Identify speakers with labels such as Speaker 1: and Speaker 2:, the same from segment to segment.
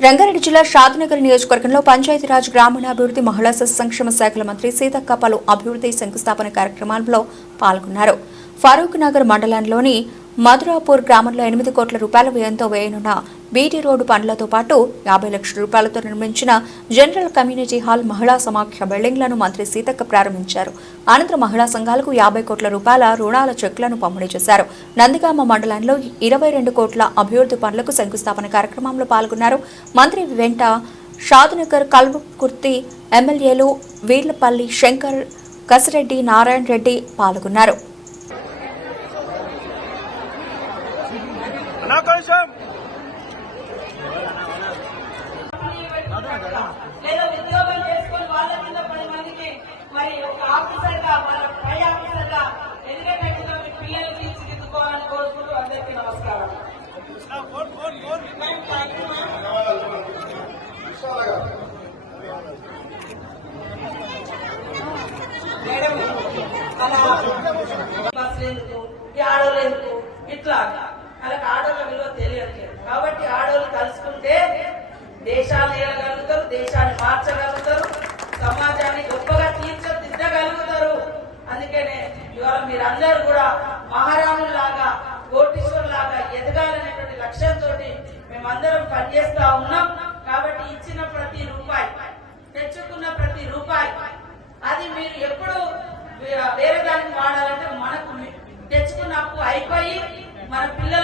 Speaker 1: రంగారెడ్డి జిల్లా షాద్నగర్ నియోజకవర్గంలో పంచాయతీరాజ్ గ్రామీణాభివృద్ధి మహిళా శిశు సంక్షేమ శాఖల మంత్రి సీతక్క పలు అభివృద్ధి శంకుస్థాపన కార్యక్రమాల్లో పాల్గొన్నారు. ఫారూక్ నగర్ మండలంలోని మధురాపూర్ గ్రామంలో ఎనిమిది కోట్ల రూపాయల వ్యయంతో వేయనున్న బీటీ రోడ్డు పనులతో పాటు యాభై లక్షల రూపాయలతో నిర్మించిన జనరల్ కమ్యూనిటీ హాల్ మహిళా సమాఖ్య బిల్డింగ్లను మంత్రి సీతక్క ప్రారంభించారు. అనంతరం మహిళా సంఘాలకు యాభై కోట్ల రూపాయల రుణాల చెక్లను పంపిణీ చేశారు. నందిగామ మండలంలో ఇరవై రెండు కోట్ల అభివృద్ధి పనులకు శంకుస్థాపన కార్యక్రమంలో పాల్గొన్నారు. మంత్రి వెంట షాదునగర్ కల్వకుర్తి ఎమ్మెల్యేలు వీర్లపల్లి శంకర్ కసిరెడ్డి నారాయణ రెడ్డి పాల్గొన్నారు.
Speaker 2: లేదా ఉద్యోగం చేసుకొని వాళ్ళ కింద పది మందికి మరి ఒక ఆఫీసర్గా వాళ్ళ పై ఆఫీసర్గా ఎదిగేటట్టుగా మీ పిల్లలు తీర్చిదిద్దుకోవాలని కోరుకుంటూ అందరికీ నమస్కారం. మేడం అలా బస్సులు ఎందుకు? ఆడోళ్ళు ఎందుకు? ఇట్లా వాళ్ళకి ఆడోళ్ళ విలువ తెలియట్లేదు. కాబట్టి ఆడోళ్ళు కలుసుకుంటే దేశాలు ఏలగలుగుతారు దేశాన్ని మార్చగలుగుతారు సమాజాన్ని గొప్పగా తీర్చిదిద్దగలుగుతారు. అందుకనే ఇవాళ మీరందరూ కూడా మహారాణులాగా కోటీశ్వరులాగా ఎదగాలనేటువంటి లక్ష్యంతో మేమందరం పనిచేస్తా ఉన్నాం. కాబట్టి ఇచ్చిన ప్రతి రూపాయి తెచ్చుకున్న ప్రతి రూపాయి అది మీరు ఎప్పుడు వేరే దానికి వాడాలంటే మనకు తెచ్చుకున్న అప్పు అయిపోయి మన పిల్లలు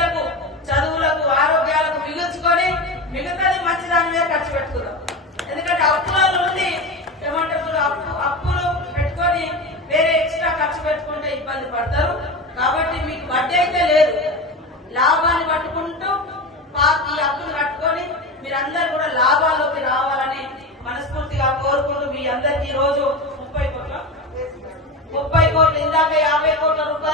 Speaker 2: పట్టుకుంటే ఇబ్బంది పడతారు. కాబట్టి మీకు వడ్డీ అయితే లేదు. లాభాన్ని పట్టుకుంటూ ఈ అప్పులు కట్టుకొని మీరందరూ కూడా లాభాల్లోకి రావాలని మనస్ఫూర్తిగా కోరుకుంటూ మీ అందరికీ రోజు ముప్పై కోట్ల ముప్పై కోట్లు ఇందాక యాభై కోట్ల రూపాయలు